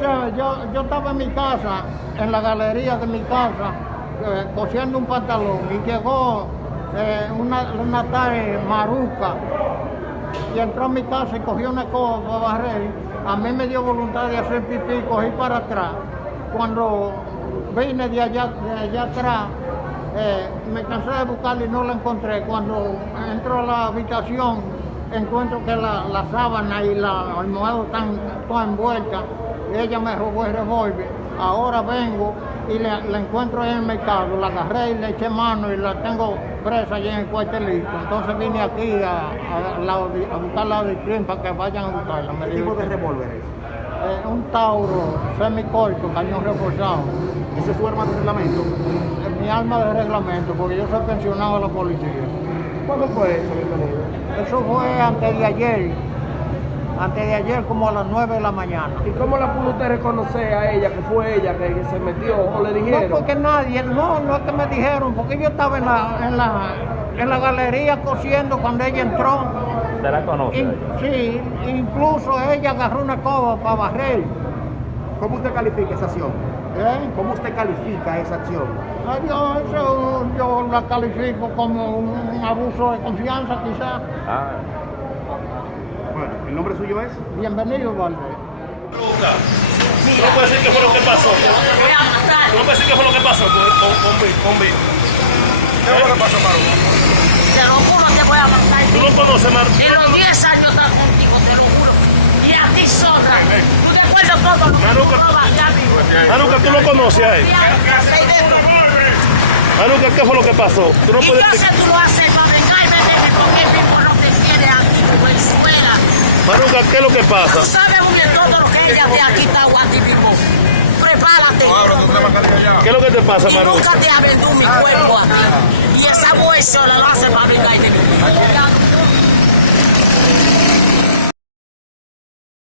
dice, yo estaba en mi casa, en la galería de mi casa, cosiendo un pantalón y llegó una tal Maruca y entró a mi casa y cogió una escoba para barrer. A mí me dio voluntad de hacer pipí, cogí para atrás. Cuando vine de allá atrás, me cansé de buscarla y no la encontré. Cuando entro a la habitación, encuentro que la sábana y la almohada están todas envueltas. Ella me robó el revólver. Ahora vengo y la encuentro en el mercado. La agarré y le eché mano y la tengo presa allí en el cuartelito. Entonces vine aquí a buscar la victim para que vayan a buscarla. ¿Qué tipo de revólver es? Un Tauro semicorto, cañón reforzado. ¿Esa es su arma de reglamento? Es mi arma de reglamento, porque yo soy pensionado de la policía. ¿Cuándo fue eso, bienvenido? Eso fue antes de ayer como a las 9 de la mañana. ¿Y cómo la pudo usted reconocer a ella, que fue ella que se metió o le dijeron? No, porque nadie, no es que me dijeron, porque yo estaba en la galería cosiendo cuando ella entró. ¿Usted la conoce? Sí, incluso ella agarró una escoba para barrer. ¿Cómo usted califica esa acción? ¿Cómo usted califica esa acción? Yo la califico como un abuso de confianza, quizás. Bueno, ¿el nombre suyo es? Bienvenido, Valdez. Tú no puedes decir qué fue lo que pasó. Tú no puedes decir qué fue lo que pasó con Vic. ¿Qué fue lo que pasó, Maruca? Te lo juro, te voy a matar. ¿Tú no conoces, Maruca? En los 10 años estás contigo, te lo juro. Y a ti sola. ¿Tú te acuerdas todo lo que Maruca, tú robas ya vivo? Maruca, tú lo conoces a él. Maruca, ¿qué fue lo que pasó? Tú no Y puedes yo decir. sé tú lo haces para vengarme de que porque el mismo no te quiere aquí, Venezuela. Maruca, ¿qué es lo que pasa? Tú sabes muy bien todo lo que ella te ha quitado a ti mismo. Prepárate. ¿Qué es lo que te pasa, Y Maruca? nunca te ha vendido mi cuerpo a ti. Y esa mujer sola la hace para vengarme de mí.